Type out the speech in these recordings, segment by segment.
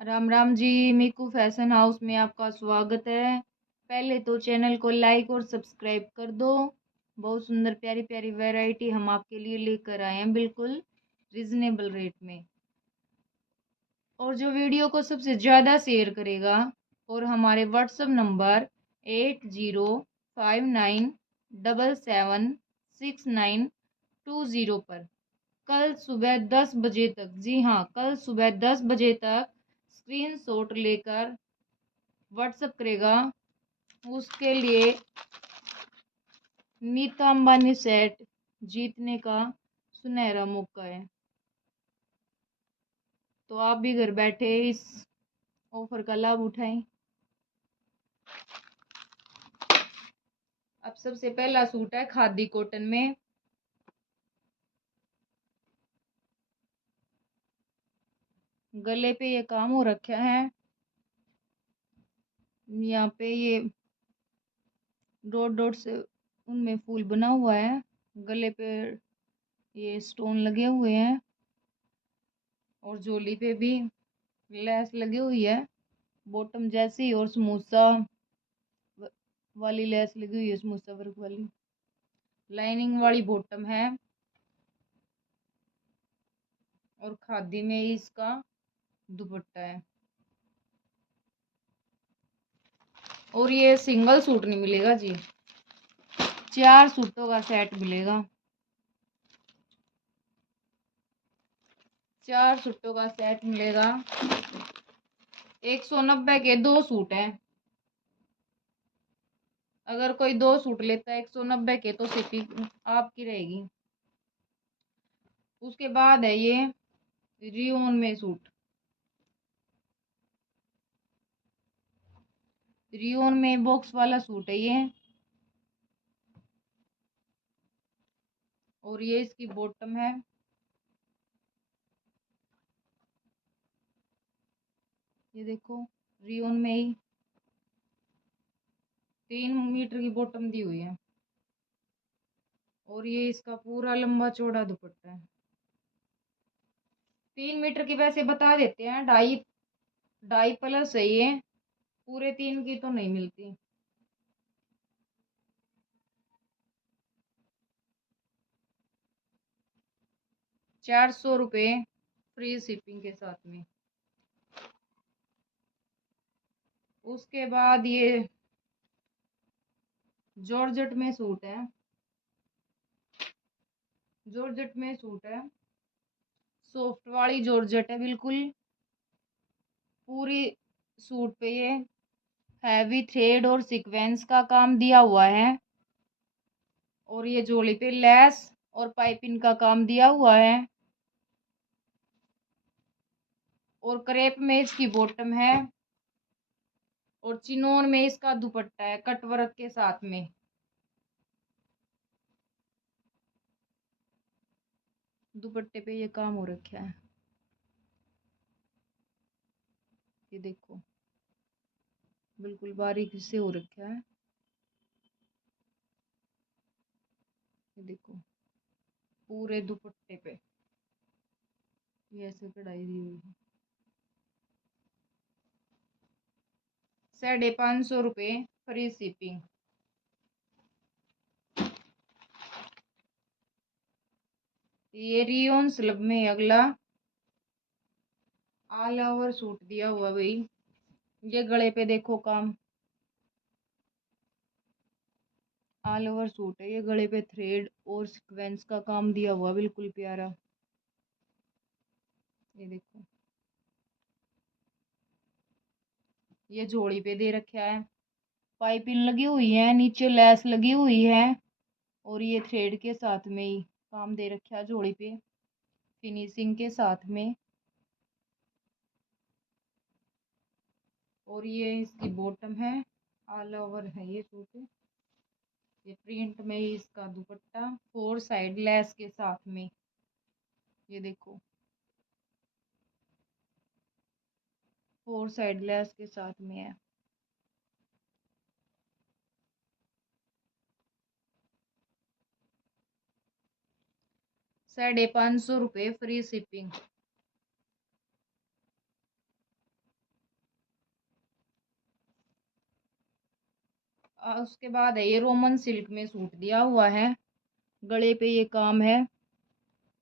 Ram Ram ji. मीकू fashion house में आपका स्वागत है। पहले तो चैनल को लाइक और सब्सक्राइब कर दो। बहुत सुंदर प्यारी प्यारी वैरायटी हम आपके लिए लेकर आए हैं, बिल्कुल रिजनेबल रेट में। और जो वीडियो को सबसे ज़्यादा शेयर करेगा और हमारे व्हाट्सएप नंबर 8059776920 पर कल सुबह 10 बजे तक, जी हाँ, कल सुबह 10 बजे तक स्क्रीनशॉट लेकर व्हाट्सएप करेगा, उसके लिए नीता अंबानी सेट जीतने का सुनहरा मौका है। तो आप भी घर बैठे इस ऑफर का लाभ उठाएं। अब सबसे पहला सूट है खादी कॉटन में। गले पे ये काम हो रखा है, यहाँ पे ये डॉट डॉट से उनमें फूल बना हुआ है। गले पे ये स्टोन लगे हुए हैं और जोली पे भी लेस लगी हुई है, बॉटम जैसी, और समोसा वाली लेस लगी हुई है, समोसा वर्क वाली। लाइनिंग वाली बॉटम है और खादी में ही इसका दुपट्टा है। और ये सिंगल सूट नहीं मिलेगा जी, 4 सूटों का सेट मिलेगा। 4 सूटों का सेट मिलेगा। 190 के 2 सूट हैं। अगर कोई 2 सूट लेता है 190 के तो शिपिंग आपकी रहेगी। उसके बाद है ये रियोन में सूट। रियोन में बॉक्स वाला सूट है ये, और ये इसकी बॉटम है। ये देखो, रियोन में ही 3 मीटर की बॉटम दी हुई है और ये इसका पूरा लंबा चौड़ा दुपट्टा है। 3 मीटर की वैसे बता देते हैं, ढाई ढाई प्लस है ये, पूरे 3 की तो नहीं मिलती। ₹400 फ्री शिपिंग के साथ में। उसके बाद ये जॉर्जेट में सूट है। जॉर्जेट में सूट है, सॉफ्ट वाली जॉर्जेट है बिल्कुल। पूरी सूट पे ये हैवी थ्रेड और सीक्वेंस का काम दिया हुआ है, और ये जोड़ी पे लेस और पाइपिंग का काम दिया हुआ है, और क्रेप में इसकी बॉटम है, और चिनोन में इसका दुपट्टा है कटवर्क के साथ में। दुपट्टे पे ये काम हो रखा है, ये देखो, बिल्कुल बारीक से हो रखा है। ये देखो, पूरे दुपट्टे पे ये ऐसे कढ़ाई दी हुई है। ₹550 फ्री शिपिंग। ये रियोन स्लब में अगला ऑल ओवर सूट दिया हुआ भाई। ये गले पे देखो काम, ऑल ओवर सूट है ये, गले पे थ्रेड और सीक्वेंस का काम दिया हुआ, बिल्कुल प्यारा। ये देखो, ये जोड़ी पे दे रखा है, पाइपिंग लगी हुई है, नीचे लेस लगी हुई है, और ये थ्रेड के साथ में ही काम दे रखा है जोड़ी पे, फिनिशिंग के साथ में। और ये इसकी बॉटम है, ऑल ओवर है ये सूट। ये प्रिंट में ही इसका दुपट्टा 4 साइड लेस के साथ में। ये देखो, 4 साइड लेस के साथ में है। ₹550 फ्री शिपिंग। उसके बाद है ये रोमन सिल्क में सूट दिया हुआ है। गले पे ये काम है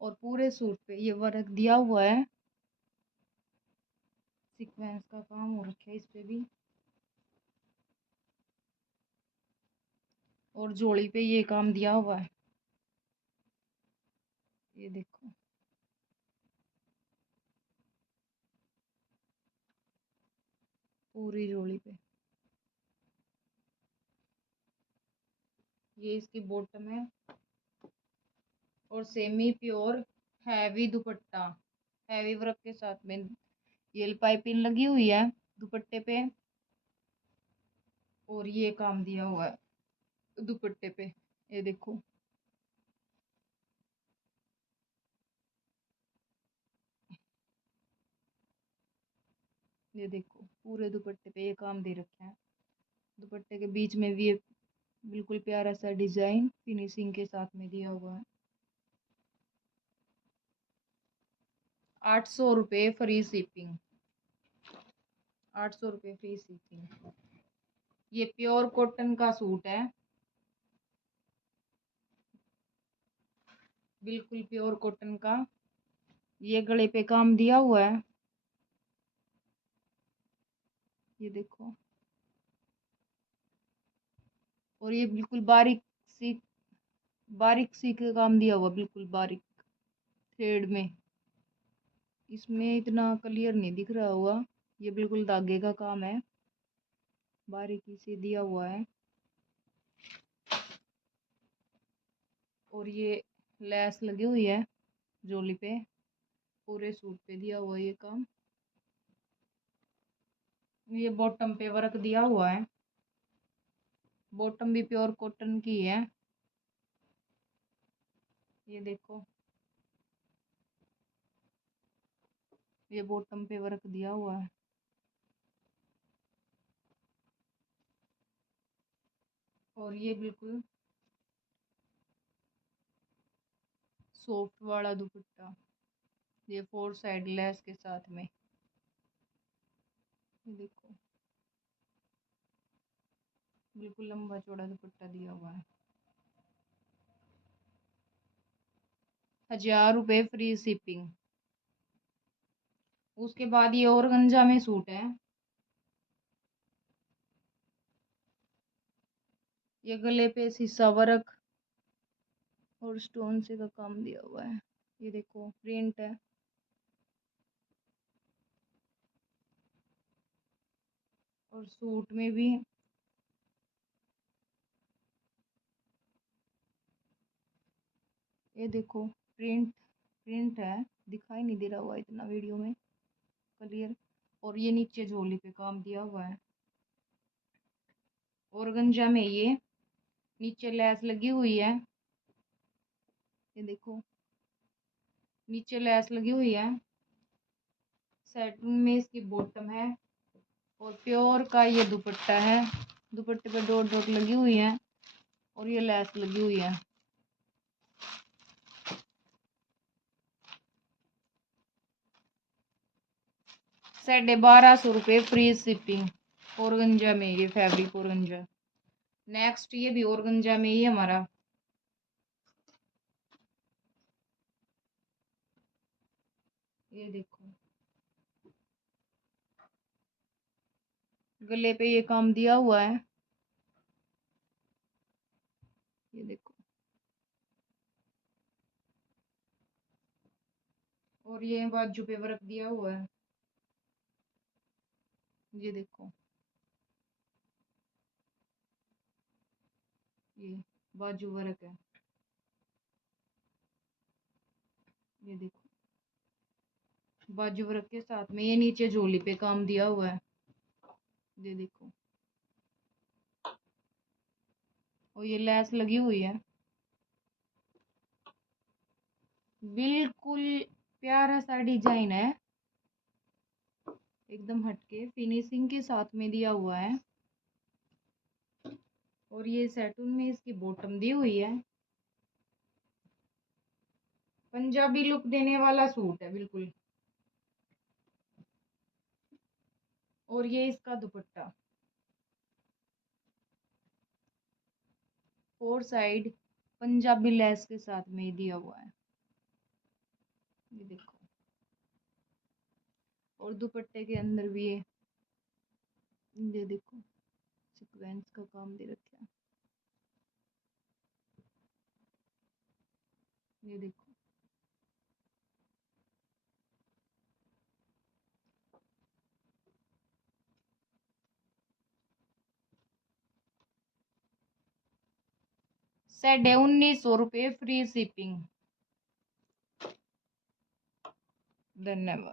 और पूरे सूट पे ये वर्क दिया हुआ है। सीक्वेंस का काम हो रखा है इस पे भी। और जोड़ी पे ये काम दिया हुआ है, ये देखो। पूरी जोड़ी पे ये इसकी बॉटम है। और सेमी प्योर हैवी दुपट्टा, हैवी वर्क के साथ में ये पाइपिंग लगी हुई है दुपट्टे पे। और ये काम दिया हुआ है दुपट्टे पे, ये देखो। ये देखो पूरे दुपट्टे पे ये काम दे रखे हैं। दुपट्टे के बीच में भी ये बिल्कुल प्यारा सा डिजाइन फिनिशिंग के साथ में दिया हुआ है। 800 रुपये फ्री शिपिंग, 800 रुपये फ्री शिपिंग। ये प्योर कॉटन का सूट है, बिल्कुल प्योर कॉटन का। ये गले पे काम दिया हुआ है, ये देखो। और ये बिल्कुल बारीक सी का काम दिया हुआ, बिल्कुल बारीक थ्रेड में। इसमें इतना क्लियर नहीं दिख रहा हुआ, ये बिल्कुल धागे का काम है, बारीकी से दिया हुआ है। और ये लेस लगी हुई है जोली पे, पूरे सूट पे दिया हुआ है ये काम। ये बॉटम पे वर्क दिया हुआ है, बॉटम भी प्योर कॉटन की है, ये देखो। ये बॉटम पे वर्क दिया हुआ है। और ये बिल्कुल सॉफ्ट वाला दुपट्टा, ये 4 साइड लेस के साथ में, ये देखो। बिल्कुल लंबा चौड़ा दुपट्टा दिया हुआ है। 1000 रुपये फ्री शिपिंग। उसके बाद ये ऑर्गेन्जा में सूट है, ये गले पे शीशा वर्क और स्टोन से का काम दिया हुआ है, ये देखो प्रिंट है। और सूट में भी ये देखो प्रिंट प्रिंट है, दिखाई नहीं दे रहा हुआ इतना वीडियो में क्लियर। और ये नीचे झोली पे काम दिया हुआ है ऑर्गेन्जा में। ये नीचे लेस लगी हुई है, ये देखो नीचे लेस लगी हुई है। सैटिन में इसकी बॉटम है और प्योर का ये दुपट्टा है। दुपट्टे पे डॉट डॉट लगी हुई है और ये लेस लगी हुई है। 1250 रुपये फ्री शिपिंग। ऑर्गेन्जा में ये फैब्रिक ऑर्गेन्जा। नेक्स्ट ये भी ऑर्गेन्जा में ही हमारा, ये देखो गले पे ये काम दिया हुआ है, ये देखो। और ये बाजू पे वर्क दिया हुआ है, ये देखो। ये बाजू वर्क है, ये देखो बाजू वर्क के साथ में ये नीचे झोली पे काम दिया हुआ है, ये देखो। और ये लेस लगी हुई है, बिल्कुल प्यारा सा डिजाइन है, एकदम हटके फिनिशिंग के साथ में दिया हुआ है। और ये सैटून में इसकी बॉटम दी हुई है। पंजाबी लुक देने वाला सूट है बिल्कुल। और ये इसका दुपट्टा, फोर साइड पंजाबी लेस के साथ में दिया हुआ है, ये देखो। और दुपट्टे के अंदर भी ये देखो सीक्वेंस का काम दे रखा है, ये देखो। ₹1900 फ्री शिपिंग। धन्यवाद।